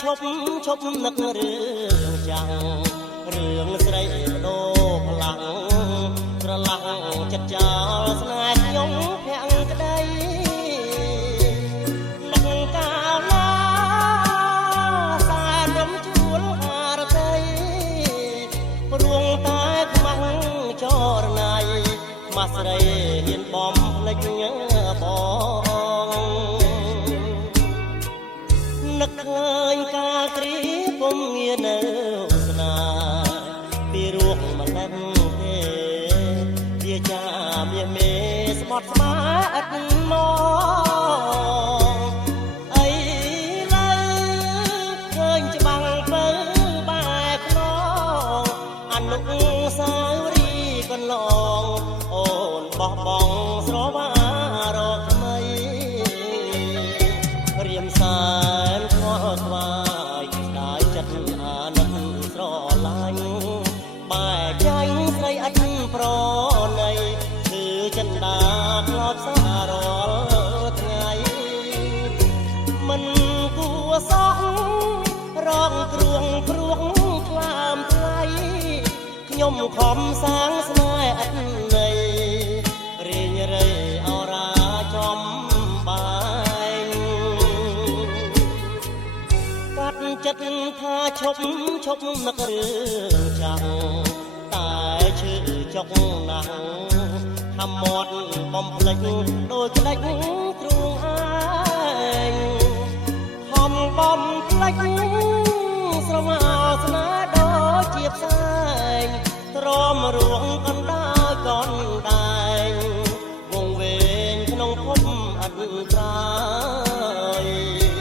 ឈប់នឹករឿងចាំងរឿងស្រីបដូរផ្លាំងស្រឡះចិត្តចោលស្នេហ៍ខ្ញុំភាំងក្តីនឹកកាលណាសែនរំជួលអារតីព្រួងតែខ្មាំងចរណៃខ្មាស់ស្រីហ៊ានបំភ្លេចបងនឹកឃើញកាលគ្រាពុំមាននៅស្នាពីរោគមិនដឹងទេវាចាមាសមេស្បត់ស្មាអត់មកអីឡើយឃើញច្បាំងបើបែកខ្នងអនុសាវរីយ៍កន្លងអូនបោះបង់ស្រវារកថ្មីរៀមសានខ្វល់ខ្វាយដាយចិត្តអាណិតស្រឡាញ់បែកចាញ់ស្រីអត់ប្រណីគឺចិន្តាខ្លោចសាររាល់ថ្ងៃមិនគួរសោះរងគ្រួងព្រួងខ្លាមថ្លៃខ្ញុំខំសាងស្នេហ៍អត់ន័យរៀងរៃអរ៉ាចំបាយកាត់ចិត្តថាឈប់នឹករឿងចាំងតែឈឺចុកណាស់ហាំមាត់បំភ្លេចដូចក្តិចទ្រូងឯងហំបំភ្លេចស្រមោស្នេហ៍ដូចជាផ្សែងទ្រាំរួងកណ្ដាលកណ្ដែងវងវែងក្នុងភពអត់ត្រាយ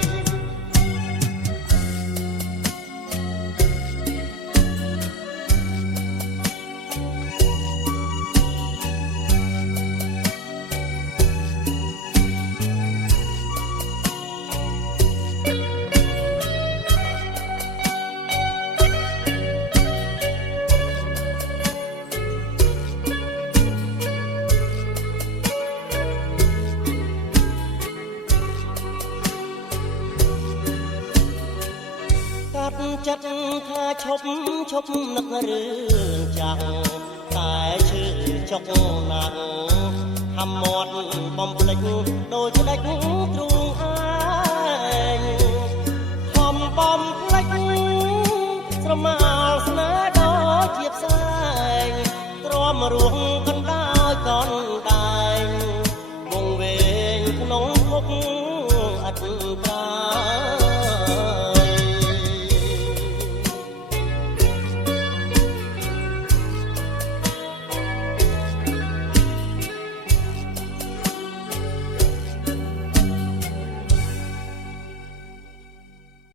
ចិត្តថាឈប់នឹករឿងចាំងតែឈឺចុកណាស់ហាំមាត់បំភ្លេចដូចក្តិចទ្រូងឯងហំបំភ្លេចស្រមោលស្នេហ៍ដូចជាផ្សែ